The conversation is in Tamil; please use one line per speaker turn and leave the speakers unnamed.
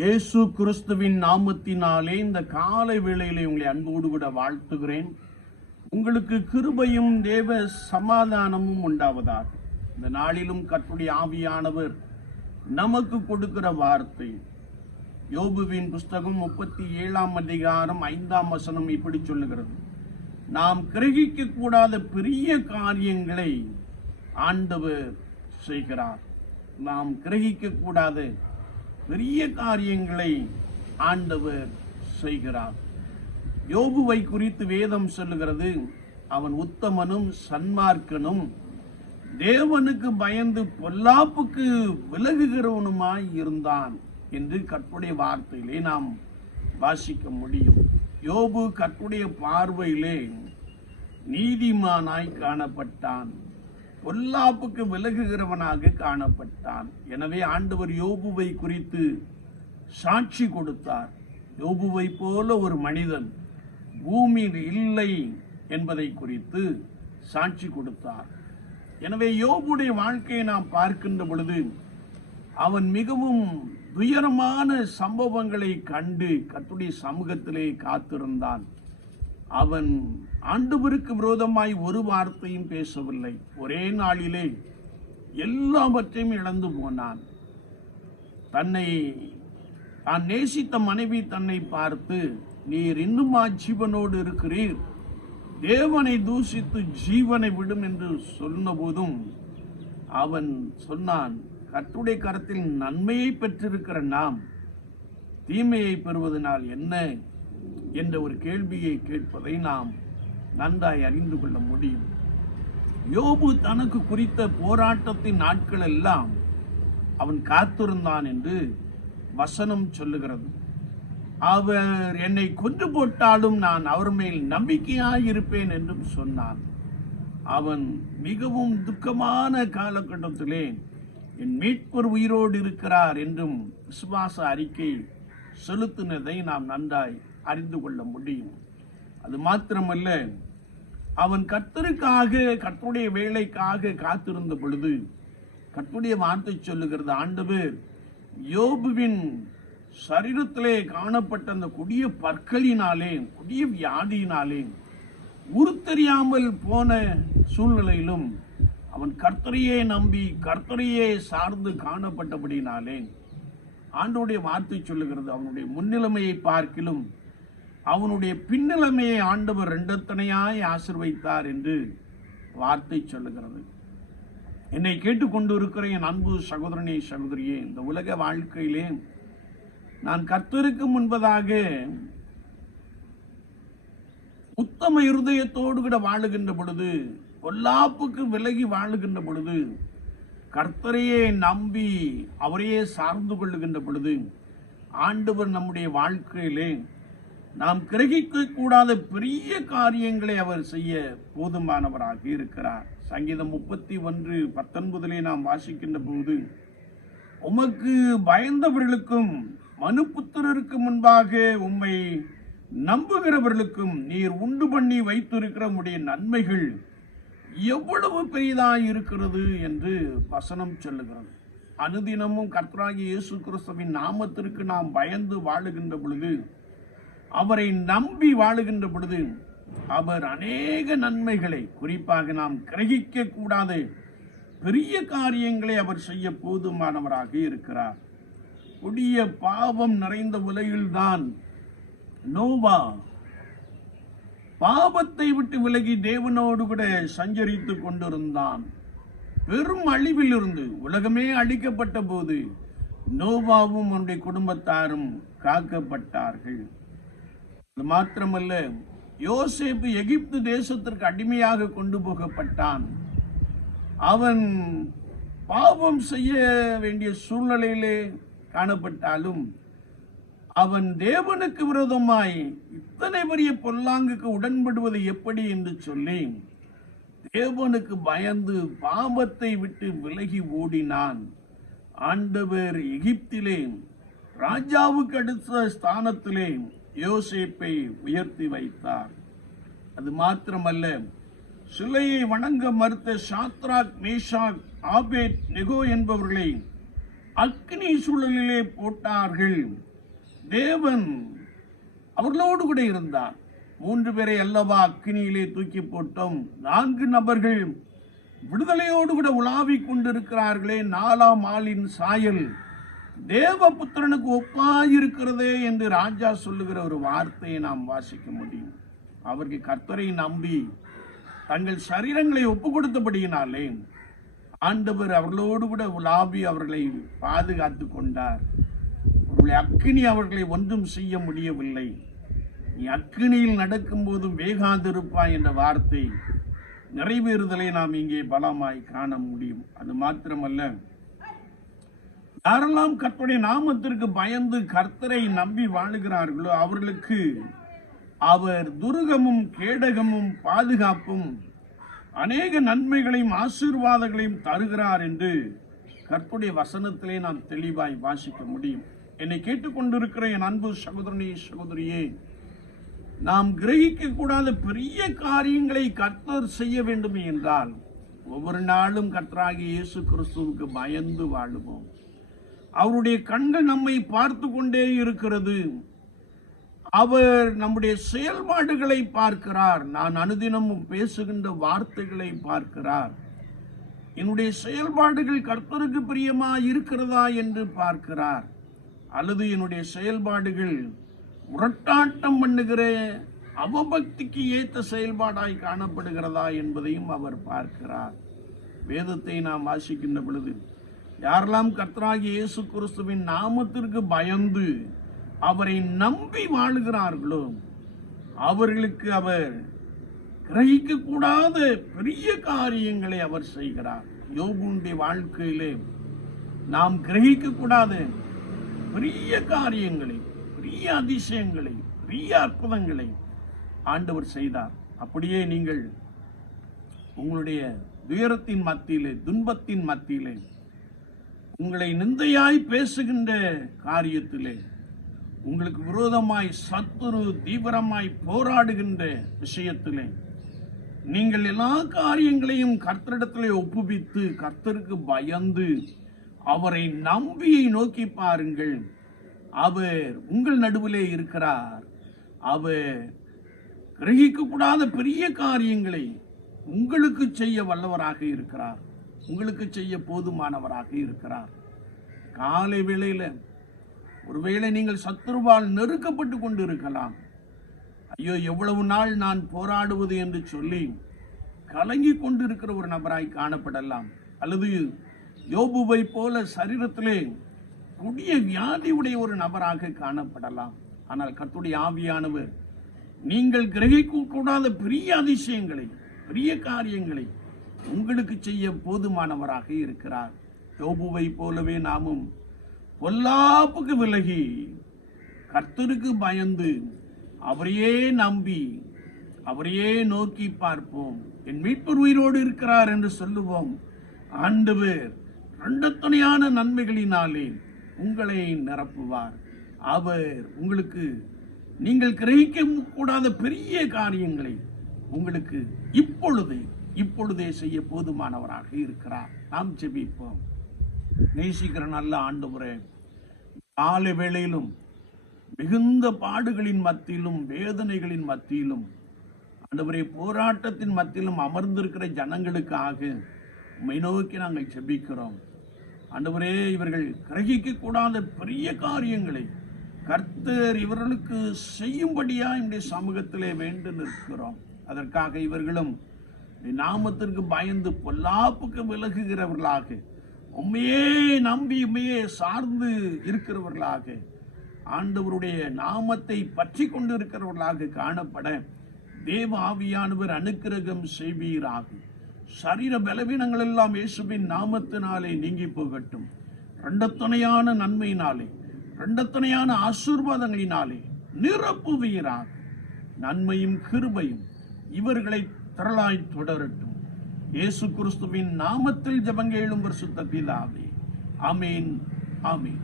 இயேசு கிறிஸ்துவின் நாமத்தினாலே இந்த காலை வேளையிலே உங்களை அன்போடு கூட வாழ்த்துகிறேன். உங்களுக்கு கிருபையும் தேவ சமாதானமும் உண்டாவதாக. இந்த நாளிலும் கர்த்தருடைய ஆவியானவர் நமக்கு கொடுக்கிற வார்த்தை. யோபுவின் புஸ்தகம் முப்பத்தி ஏழாம் அதிகாரம் ஐந்தாம் வசனம் இப்படி சொல்லுகிறது. நாம் கிரகிக்க கூடாத பெரிய காரியங்களை ஆண்டவர் செய்கிறார். நாம் கிரகிக்க கூடாத பெரிய காரியங்களை ஆண்டவர் செய்கிறார். யோபுவை குறித்து வேதம் சொல்லுகிறது அவன் உத்தமனும் சன்மார்க்கனும் தேவனுக்கு பயந்து பொல்லாப்புக்கு விலகுகிறவனுமாய் இருந்தான் என்று கற்புடைய வார்த்தையிலே நாம் வாசிக்க முடியும். யோபு கற்புடைய பார்வையிலே நீதிமானாய் காணப்பட்டான். பொல்லாப்புக்கு விலகுகிறவனாக காணப்பட்டான். எனவே ஆண்டவர் யோபுவை குறித்து சாட்சி கொடுத்தார். யோபுவை போல ஒரு மனிதன் பூமியில் இல்லை என்பதை குறித்து சாட்சி கொடுத்தார். எனவே யோபுடைய வாழ்க்கையை நாம் பார்க்கின்ற பொழுது அவன் மிகவும் துயரமான சம்பவங்களை கண்டு கத்துடைய சமூகத்திலே காத்திருந்தான். அவன் ஆண்டவருக்கு விரோதமாய் ஒரு வார்த்தையும் பேசவில்லை. ஒரே நாளிலே எல்லாவற்றையும் இழந்து போனான். தன்னை தான் நேசித்த மனைவி தன்னை பார்த்து நீர் இன்னுமா ஜீவனோடு இருக்கிறீர். தேவனை தூஷித்து ஜீவனை விடும் என்று சொன்னபோதும் அவன் சொன்னான் கர்த்தருடைய கரத்தில் நன்மையை பெற்றிருக்கிற நாம் தீமையை பெறுவதனால் என்ன என்ற ஒரு கேள்வியை கேட்பதை நாம் நன்றாய் அறிந்து கொள்ள முடியும். யோபு தனக்கு குறித்த போராட்டத்தின் நாட்கள் எல்லாம் அவன் காத்திருந்தான் என்று வசனம் சொல்லுகிறது. அவர் என்னை கொன்று போட்டாலும் நான் அவர் மேல் நம்பிக்கையாய் இருப்பேன் என்றும் சொன்னான். அவன் மிகவும் துக்கமான காலகட்டத்திலே என் மீட்பர் உயிரோடு இருக்கிறார் என்றும் விசுவாச அறிக்கை செலுத்தினதை நாம் நன்றாய் அறிந்து கொள்ள முடியும். அது மாத்திரமல்ல அவன் கர்த்தருக்காக கர்த்தருடைய வேலைக்காக காத்திருந்த பொழுது கர்த்தருடைய வார்த்தை சொல்லுகிறது ஆண்டவர் யோபுவின் சரீரத்திலே காணப்பட்ட அந்த கொடிய பற்களினாலே கொடிய வியாதியினாலே உருத்தெரியாமல் போன சூழ்நிலையிலும் அவன் கர்த்தரையே நம்பி கர்த்தரையே சார்ந்து காணப்பட்டபடினாலே ஆண்டோடைய வார்த்தை சொல்லுகிறது அவனுடைய முன்னிலைமையை பார்க்கிலும் அவனுடைய பின்னிலைமையை ஆண்டவர் ரெண்டத்தனையாய் ஆசிர்வைத்தார் என்று வார்த்தை சொல்லுகிறது. என்னை கேட்டுக்கொண்டு இருக்கிற என் அன்பு சகோதரனே சகோதரியே இந்த உலக வாழ்க்கையிலே நான் கர்த்தருக்கு முன்பதாக உத்தம இருதயத்தோடு கூட வாழுகின்ற பொழுது பொல்லாப்புக்கு விலகி வாழுகின்ற பொழுது கர்த்தரையே நம்பி அவரையே சார்ந்து கொள்ளுகின்ற பொழுது ஆண்டவர் நம்முடைய வாழ்க்கையிலே நாம் கிரகிக்க கூடாத பெரிய காரியங்களை அவர் செய்ய போதுமானவராக இருக்கிறார். சங்கீதம் முப்பத்தி ஒன்று பத்தொன்பதிலே நாம் வாசிக்கின்ற போது உமக்கு பயந்தவர்களுக்கும் மனுப்புத்திரருக்கு முன்பாக உம்மை நம்புகிறவர்களுக்கும் நீர் உண்டு பண்ணி வைத்திருக்கிற உடைய நன்மைகள் எவ்வளவு பெரிதாக இருக்கிறது? என்று வசனம் சொல்லுகிறது. அனுதினமும் கர்த்தராகி இயேசு கிறிஸ்துவின் நாமத்திற்கு நாம் பயந்து வாழுகின்ற பொழுது அவரை நம்பி வாழுகின்ற பொழுது அவர் அநேக நன்மைகளை குறிப்பாக நாம் கிரகிக்க கூடாது பெரிய காரியங்களை அவர் செய்ய போதுமானவராக இருக்கிறார். கொடிய பாவம் நிறைந்த உலகில்தான் நோவா பாவத்தை விட்டு விலகி தேவனோடு கூட சஞ்சரித்துக் கொண்டிருந்தான். பெரும் அழிவிலிருந்து உலகமே அழிக்கப்பட்ட போது நோவாவும் அவனுடைய குடும்பத்தாரும் காக்கப்பட்டார்கள். அது மாத்திரமல்ல யோசேப்பு எகிப்து தேசத்திற்கு அடிமையாக கொண்டு போகப்பட்டான். அவன் பாவம் செய்ய வேண்டிய சூழ்நிலையிலே காணப்பட்டாலும் அவன் தேவனுக்கு விரோதமாய் இத்தனை பெரிய பொல்லாங்குக்கு உடன்படுவது எப்படி என்று சொல்லி தேவனுக்கு பயந்து பாவத்தை விட்டு விலகி ஓடினான். ஆண்டவர் எகிப்திலே ராஜாவுக்கு அடுத்த ஸ்தானத்திலே யோசிப்பை உயர்த்தி வைத்தார். அது மாத்திரமல்ல சிலையை வணங்க மறுத்த சாத்ராக் மேஷாக் ஆபேத் நெகோ என்பவர்களை அக்னி சூழலிலே போட்டார்கள். தேவன் அவர்களோடு கூட இருந்தார். மூன்று பேரை அல்லவா அக்னியிலே தூக்கி போட்டோம். நான்கு நபர்கள் விடுதலையோடு கூட உலாவிக் கொண்டிருக்கிறார்களே நாலாம் ஆளின் சாயல். தேவபுத்திரனுக்கு ஒப்பாயிருக்கிறதே என்று ராஜா சொல்லுகிற ஒரு வார்த்தையை நாம் வாசிக்க முடியும். அவர்கள் கர்த்தரை நம்பி தங்கள் சரீரங்களை ஒப்பு கொடுத்தபடியினாலே ஆண்டவர் அவர்களோடு கூட உலாபி அவர்களை பாதுகாத்து கொண்டார். அவர்களை அக்கினி அவர்களை ஒன்றும் செய்ய முடியவில்லை. நீ அக்கினியில் நடக்கும்போதும் வேகாதிருப்பாய் என்ற வார்த்தை நிறைவேறுதலை நாம் இங்கே பலமாய் காண முடியும். அது மாத்திரமல்ல யாரெல்லாம் கற்பனை நாமத்திற்கு பயந்து கர்த்தரை நம்பி வாழுகிறார்களோ அவர்களுக்கு அவர் துருகமும் கேடகமும் பாதுகாப்பும் அநேக நன்மைகளையும் ஆசீர்வாதங்களையும் தருகிறார் என்று கற்புடைய வசனத்திலே நாம் தெளிவாய் வாசிக்க முடியும். என்னை கேட்டுக்கொண்டிருக்கிற என் அன்பு சகோதரனே சகோதரியே நாம் கிரகிக்க கூடாத பெரிய காரியங்களை கர்த்தர் செய்ய வேண்டும் என்றால் ஒவ்வொரு நாளும் கர்த்தராகி இயேசு கிறிஸ்துவுக்கு பயந்து வாழுவோம். அவருடைய கண்கள் நம்மை பார்த்து கொண்டே இருக்கிறது. அவர் நம்முடைய செயல்பாடுகளை பார்க்கிறார். நான் அனுதினமும் பேசுகின்ற வார்த்தைகளை பார்க்கிறார். என்னுடைய செயல்பாடுகள் கர்த்தருக்கு பிரியமா இருக்கிறதா என்று பார்க்கிறார். அல்லது என்னுடைய செயல்பாடுகள் முரட்டாட்டம் பண்ணுகிற அவபக்திக்கு ஏற்ற செயல்பாடாய் காணப்படுகிறதா என்பதையும் அவர் பார்க்கிறார். வேதத்தை நாம் வாசிக்கின்ற பொழுது யாரெல்லாம் கர்த்தராகி இயேசு கிறிஸ்துவின் நாமத்திற்கு பயந்து அவரை நம்பி வாழுகிறார்களோ அவர்களுக்கு அவர் கிரகிக்க கூடாத பெரிய காரியங்களை அவர் செய்கிறார். யோகுண்டி வாழ்க்கையிலே நாம் கிரகிக்க கூடாத பெரிய காரியங்களை பெரிய அதிசயங்களை பெரிய அற்புதங்களை ஆண்டவர் செய்தார். அப்படியே நீங்கள் உங்களுடைய துயரத்தின் மத்தியிலே துன்பத்தின் மத்தியிலே உங்களை நிந்தையாய் பேசுகின்ற காரியத்திலே உங்களுக்கு விரோதமாய் சத்துரு தீவிரமாய் போராடுகின்ற விஷயத்திலே நீங்கள் எல்லா காரியங்களையும் கர்த்தரிடத்திலே ஒப்புவித்து கர்த்தருக்கு பயந்து அவரை நம்பியை நோக்கி பாருங்கள். அவர் உங்கள் நடுவிலே இருக்கிறார். அவர் கிரகிக்கக்கூடாத பெரிய காரியங்களை உங்களுக்கு செய்ய வல்லவராக இருக்கிறார். உங்களுக்கு செய்ய போதுமானவராக இருக்கிறார். காலை வேளையில் ஒருவேளை நீங்கள் சத்துருவால் நெருக்கப்பட்டு கொண்டு இருக்கலாம் ஐயோ எவ்வளவு நாள் நான் போராடுவது என்று சொல்லி கலங்கி கொண்டு இருக்கிற ஒரு நபராய் காணப்படலாம். அல்லது யோபுவை போல சரீரத்திலே கொடிய வியாதி உடைய ஒரு நபராக காணப்படலாம். ஆனால் கத்துடைய ஆவியானவர் நீங்கள் கிரகிக்க கூடாத பெரிய அதிசயங்களை பெரிய காரியங்களை உங்களுக்கு செய்ய போதுமானவராக இருக்கிறார். யோபுவை போலவே நாமும் பொல்லாப்புக்கு விலகி கர்த்தருக்கு பயந்து அவரையே நம்பி அவரையே நோக்கி பார்ப்போம். என் மீட்பர் உயிரோடு இருக்கிறார் என்று சொல்லுவோம். ஆண்டவர் ரெண்டு துணையான நன்மைகளினாலே உங்களை நிரப்புவார். அவர் உங்களுக்கு நீங்கள் கிரகிக்க கூடாத பெரிய காரியங்களை உங்களுக்கு இப்பொழுது இப்பொழுதே செய்ய போதுமானவராக இருக்கிறார். நாம் ஜெபிப்போம். நேசிக்கிற நல்ல ஆண்டவரே காலை வேளையிலும் மிகுந்த பாடுகளின் மத்தியிலும் வேதனைகளின் மத்தியிலும் ஆண்டவரே போராட்டத்தின் மத்தியிலும் அமர்ந்திருக்கிற ஜனங்களுக்காக உண்மை நோக்கி நாங்கள் செபிக்கிறோம் ஆண்டவரே இவர்கள் கிரகிக்க கூடாத பெரிய காரியங்களை கர்த்தர் இவர்களுக்கு செய்யும்படியா இந்த சமூகத்திலே வேண்டு நிற்கிறோம். அதற்காக இவர்களும் நாமத்திற்கு பயந்து பொல்லாப்புக்கு விலகுகிறவர்களாக உண்மையே நம்பி உண்மையே சார்ந்து இருக்கிறவர்களாக ஆண்டவருடைய நாமத்தை பற்றி கொண்டு இருக்கிறவர்களாக காணப்பட தேவ ஆவியானவர் அனுக்கிரகம் செய்வீராக. சரீர பலவீனங்கள் எல்லாம் இயேசுவின் நாமத்தினாலே நீங்கி போகட்டும். ரெண்டத்துணையான நன்மையினாலே ரெண்டத்துணையான ஆசீர்வாதங்களினாலே நிரப்புவீராக. நன்மையும் கிருபையும் இவர்களை திரளாய் தொடரட்டும். இயேசு கிறிஸ்துவின் நாமத்தில் ஜபங்கேளும் பரிசுத்த பிதாவே. ஆமீன் ஆமீன்.